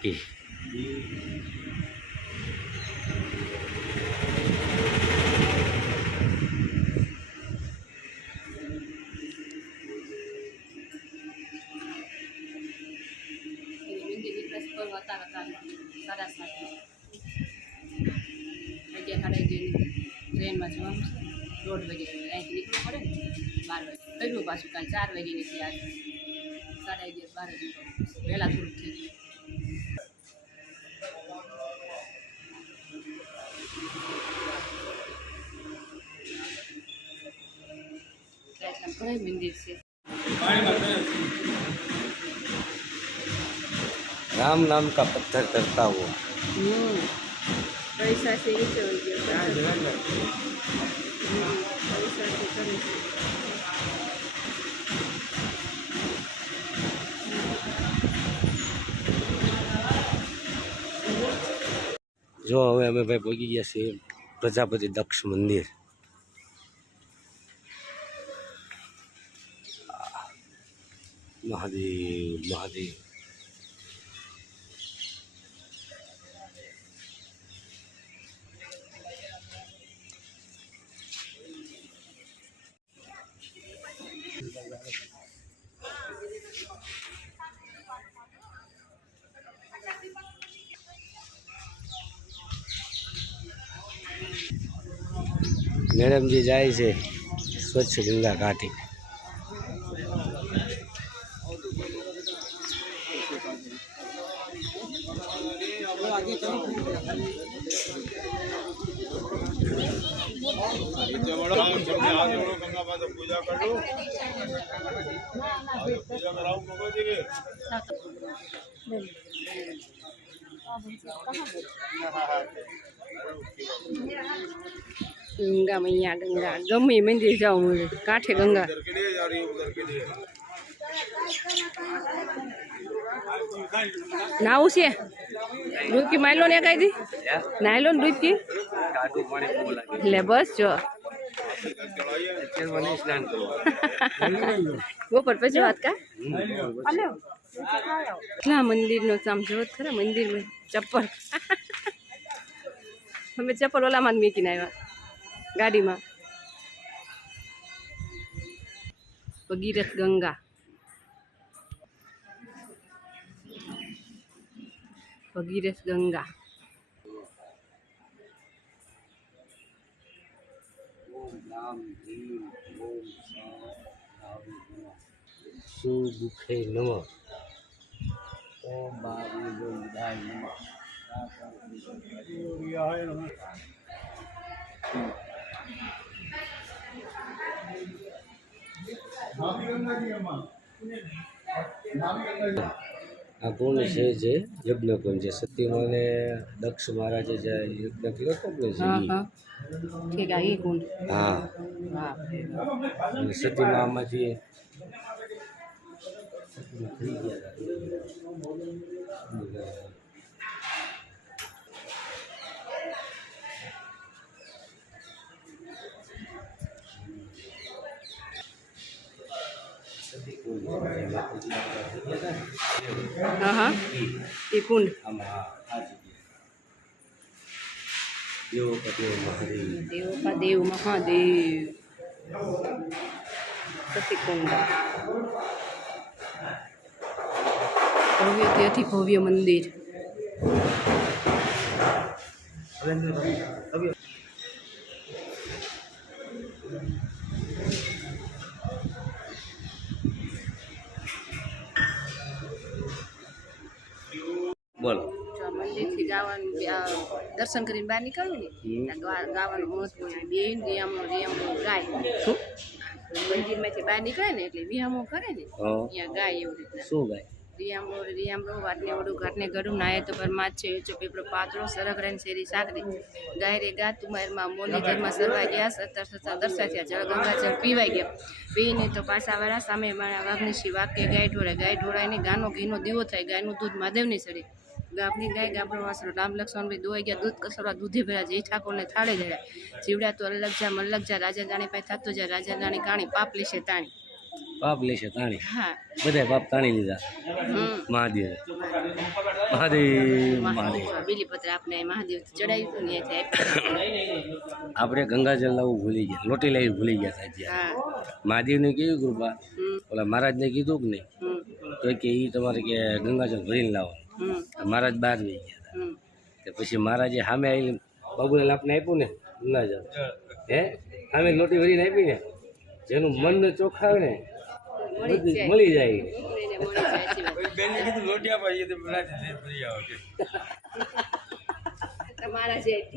રામ લક્ષ્મણ જાનકી મંદિર નીકળે છે બહુ અતાર અતારમાં સાડા સાત અગિયાર સાડા અગિયાર ટ્રેનમાં જવાનું છે દોઢ વાગે અહીંથી નીકળવું પડે ને બાર વાગે કર્યું પાછું કાલે ચાર વાગે નીકળી આજે સાડા અગિયાર બાર વાગે વહેલા થોડુંક એટલા ઘણા મંદિર છે राम नाम का पत्थर करता हुआ હમ પૈસા છે એ છે પૈસાથી કરે છે જો હવે અમે ભાઈ પહોંચી ગયા છીએ પ્રજાપતિ દક્ષ મંદિર મહાદેવ મહાદેવ મેડમજી જાય છે સ્વચ્છ ગંગા ઘાટે. પૂજા કર લો પૂજા કરાવું ગોગોજી કે ગંગા મૈયા ગંગા ગમે મંદિર જાઉં કાંઠે ગંગા નાવું છે ડૂબકી માયલો ને કાંઈ નાયલો ને ડૂબકી લે બસ જો સ્નાન કરવા. બપોર પછી વાત કા? ના, મંદિરનો સામ જોત ખરા મંદિરમાં ચપ્પલ. અમે ચપ્પલ ઓલામાં જ મૂકીને આવ્યા, ગાડીમાં. ભગીરથ ગંગા. ભગીરથ ગંગા. સુદુખે નમ. ઓમ બાબી ગોવિંદાય નમ આ કુંડ છે જે યજ્ઞ કુંડ છે સતીમાને દક્ષ મહારાજે જે યજ્ઞ કર્યો હતો ને જે હા એ કુંડ સતીમાં આમાંથી સતીમાં થઈ ગયા હતા. સતી કુંડ છે. માતાજી આપણા થઈ ગયા હતા ને, હા હા. એ કુંડ. દેવો કા દેવ મહાદેવ. સતીકુંડ. ભવ્યથી અતિ ભવ્ય મંદિર. બોલો ગાવાનું દર્શન કરીને બહાર નીકળ્યું ને ગાવાનું મહત્વ બેન બે રિયામો રિયામો ગાય મંદિરમાંથી બહાર નીકળે ને એટલે વિયામો કરે ને ત્યાં ગાય એવું રીતના. શું ગાય? રિયામો રિયામો વાટને વડું ઘાટને ગડું નાય તો ઘરમાં છે વેચો પીપળો પાતળો સરગ રેન શેરી સાકરી ગાય રે ગા તુમારમાં મોલી ઘરમાં સરવા ગયા સત્તર સત્તર દર્શા થયા જળ ગંગા જળ પીવાઈ ગયા. પીને તો પાછા વાળા સામે મારા વાઘની શી વાક્ય ગાય ઢોળાય ગાય ઢોળાઈને ગાનો ઘીનો દીવો થાય ગાયનું દૂધ મહાદેવની સડી ગાભની ગાય ગાભણો વાસરો રામ લક્ષ્મણભાઈ દોઈ ગયા દૂધ કસરવા દૂધી ભર્યા જય ઠાકોરને થાળે જડ્યા જીવડા તો અલગ જા મલગ જા રાજા દાણી પાસે થતો જાય રાજા દાણી કાણી પાપ લેશે તાણી. પાપ લેશે તાણી. હા. બધાય પાપ તાણી લીધા. મહાદેવ. મહાદેવ મહાદેવ. બીલીપત્ર આપણે અહીં મહાદેવ ચડાવ્યું ને ત્યાંથી આપણે ગંગાજળ લાવવું ભૂલી ગયા. લોટી લાવી ભૂલી ગયા સાચી મહાદેવને કેવી કૃપા? ઓલા મહારાજને કીધું કે નહીં? તો કે એ તમારે કે ગંગાજળ ભરીને લાવો. મહારાજ બહાર વહી ગયા હતા. તે પછી મહારાજે સામે આવી બાબુને લાપને આપ્યું ને ગંગાજળ હે? સામે લોટી ભરીને આપી ને જેનું મન ચોખ્ખા આવે ને મળી જાય. તમારા જે.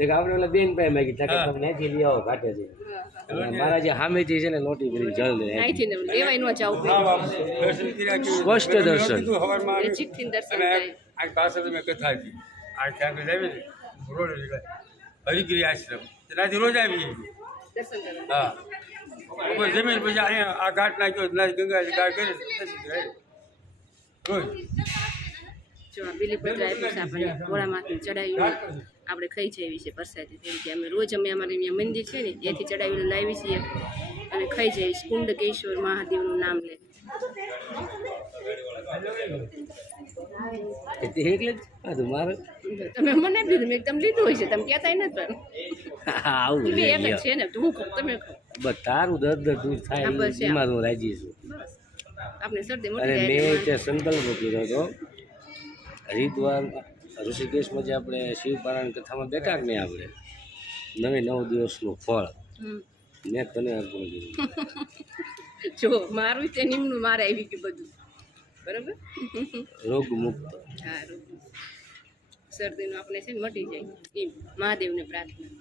તે આપણે ઓલા બેન પાસે માગી તાકે તમે ત્યાંથી લઈ આવો ઘાટે છે અને મહારાજે સામેથી છે ને લોટી ભરી જળ. અહીંથી લેવાય ન જવું કે સ્પષ્ટ દર્શન. આ પાસે તમે કથા હતી. આ ક્યાંક લાવી ને રોડ હરિગીરી આશ્રમ. તેનાથી રોજ આવી દર્શન હા. કોઈ જમીન પછી આ ઘાટ નાખ્યો ગંગાજી ગંગા ઘાટ કરી. રોજ. જો આ બીલીપત્ર આપ્યું છે આપણને ભોળામાંથી ચડાવ્યું આપણે ખાઈ જઈએ છે પ્રસાદી તરીકે અમે રોજ અમે અમારે અહીંયા મંદિર છે ને ત્યાંથી ચડાવીને લાવી છીએ અને ખાઈ જઈએ છીએ. કુંડકેશ્વર મહાદેવનું નામ લે. તમે મને દીધું મેં તમે લીધું હોય છે તમે કહેતા નથી પણ આવું છે એક છે ને તો હું તમે ખાઓ. બસ તારું દર્દ દૂર થાય એમ. હું રાજી છું. આપણે મોટી મેં સંકલ્પ કર્યો હતો. હરિદ્વાર ઋષિકેશમાં જે આપણે શિવપારાયણ કથામાં બેઠા નહીં આપણે? નવે નવ દિવસનું ફળ. મેં તને અર્પણ કર્યું. જો મારું તે નિમનું મારે આવી ગયું બધું. બરાબર? રોગ મુક્ત રોગ શરદીનું આપણે છે ને મટી જાય. એમ. મહાદેવને પ્રાર્થના.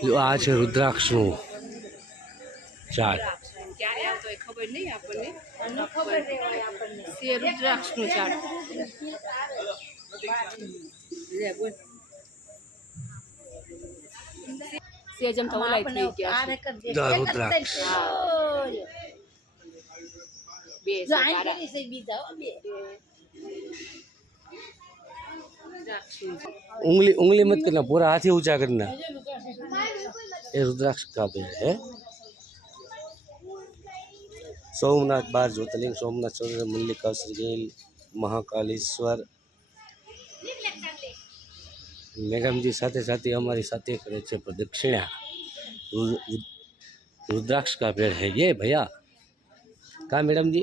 જો આ છે રુદ્રાક્ષનું ચાલ. ખબર નહીં આપણને? રુદ્રાક્ષનું ઝાડ સેજમ તો ઓલાય થઈ ગયા છે. રુદ્રાક્ષ. બે. રુદ્રાક્ષનું ઝાડ. उंगली उंगली मत करना पूरा हाथ ही ऊंचा करना ये रुद्राक्ष का पेड़ है सोमनाथ बार ज्योतिर्लिंग सोमनाथ चौधरी मल्लिका श्रीगेल મહાકાલેશ્વર મેડમજી સાથે સાથે અમારી સાથે કરે છે પ્રદક્ષિણા રુ- રુ- रुद्राक्ष का पेड़ है ये भैया कहाँ मैडम जी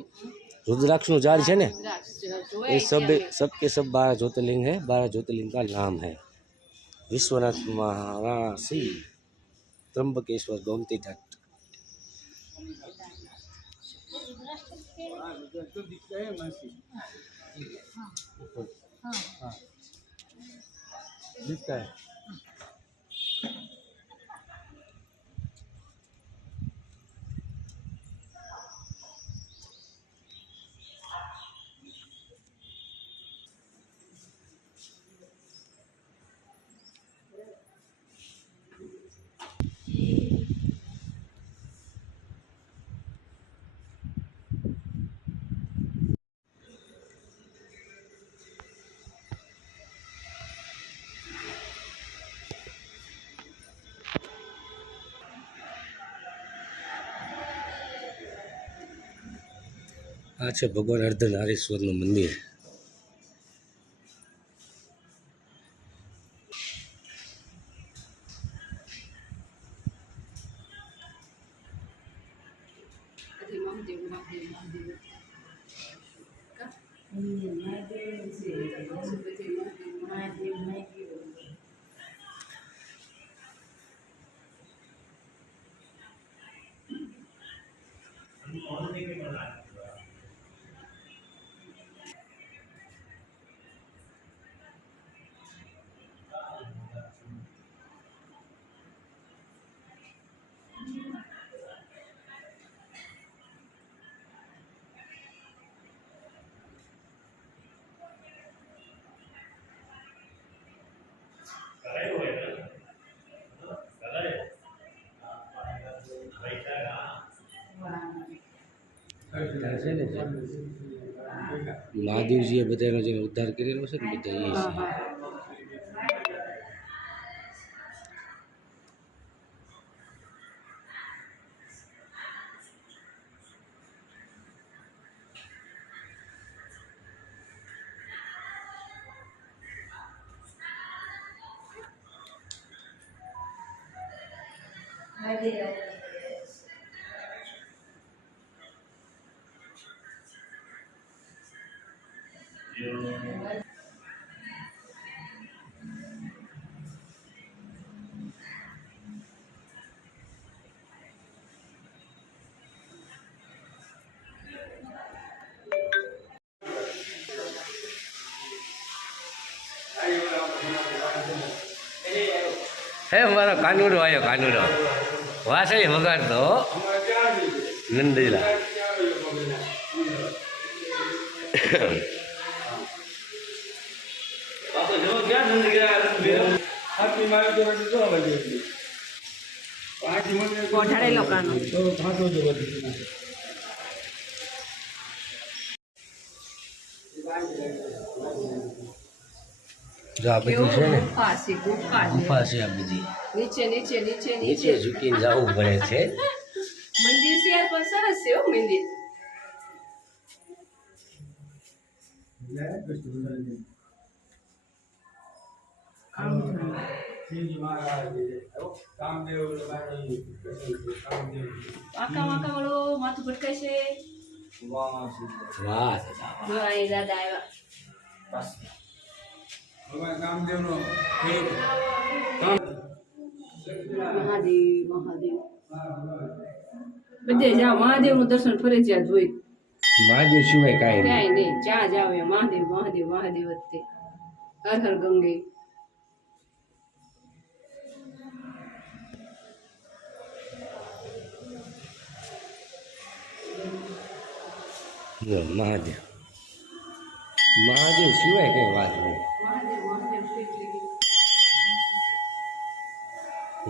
रुद्राक्ष નું ઝાડ છે ને રુદ્રાક્ષ જોવાય ये सब सब के सब बारह ज्योतिर्लिंग है बारह ज्योतिर्लिंग का नाम है। विश्वनाथ महाराषी त्रम्बकेश्वर गोमती घट दिखता हाँ। हाँ। हाँ। है। આ છે ભગવાન અર્ધનારીશ્વરનું મંદિર. ને મહાદેવજીએ બધાનો જે ઉદ્ધાર કરેલો છે ને બધા એ છે. હે મારો કાનુડો આવ્યો કાનુડો. વાસળી વગાડતો. નંદીલા. આટલી મારે જ વળી. જો આ બધી છે ને ગુફા છે ગુફા છે. ગુફા છે આ બધી. નીચે નીચે નીચે નીચે. ઝૂકીને જવું પડે છે. મંદિર છે યાર પણ સરસ છે હો મંદિર. વાંકા વાંકા વાળો માથું ભટકાય છે. વાહ દાદા આવ્યા. ભગવાન કામદેવનો મહાદેવ મહાદેવ. બધે જાઓ મહાદેવનું દર્શન ફરજિયાત હોય. મહાદેવ સિવાય કાંઈ નહીં. નહીં. જ્યાં જાવ મહાદેવ મહાદેવ મહાદેવ જ તે. હર હર ગંગે. મહાદેવ. મહાદેવ સિવાય કઈ વાત નહીં.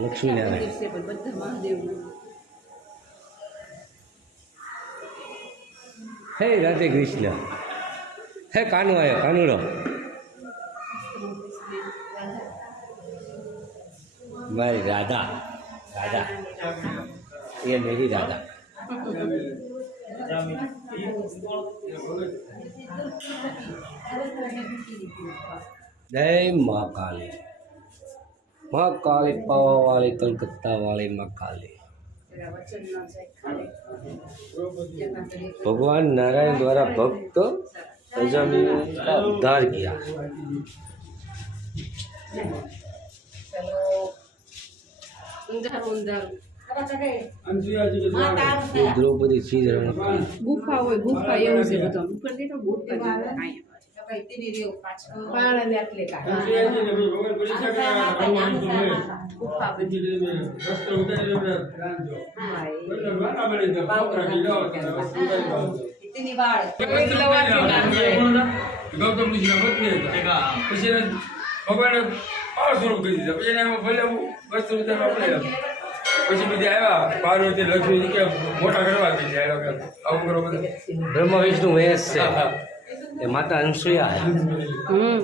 લક્ષ્મીનારાયણ. બધા મહાદેવ હે રાધે કૃષ્ણ. હે કાનુ આવ્યો કાનુડો મારી રાધા રાધા. એ મેરી રાધા. જય મા કાલી માં કાલી પાવા વાળી કલકત્તા વાળી માં કાલી ભગવાન નારાયણ દ્વારા ભક્ત ઉદ્ધાર ગયા. દ્રૌપદી ગુફા હોય ગુફા એવું છે બધું. ઉપર દેખો કહીતી ગૌતમ પછી ભગવાને સ્વરૂપ કરી દીધા. પછી એમાં ભલે વસ્તુ પછી બીજા આવ્યા પાર્વતી લક્ષ્મી કે મોટા કરવા કે આવું કરો બધા. બ્રહ્મ વિષ્ણુ મહેશ છે. ये माता अनुसुईया है હમ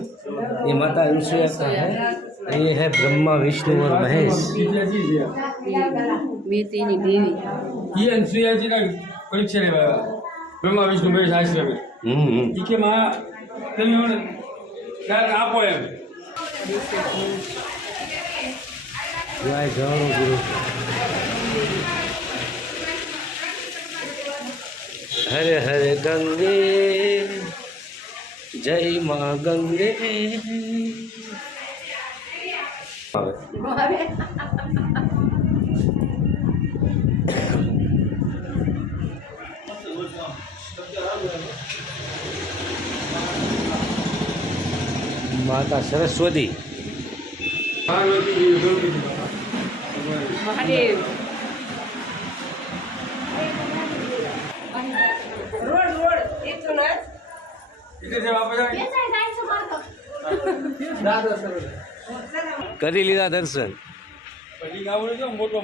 ये माता अनुसुईया का है ये है ब्रह्मा विष्णु और महेश વિદ્યાજી છે મેં તેની દેવી એ અંશુયાજીના પરીક્ષા લેવા આવ્યા બ્રહ્મા વિષ્ણુ મહેશ આશ્રમે हम्म हम्म। ઈ કે માં તમે મને જ્ઞાન આપો એમ जय जानो गुरु हरे हरे गंगे જય મા ગંગે. માતા સરસ્વતી. મહાદેવ કરી લીધા દર્શન. મોટો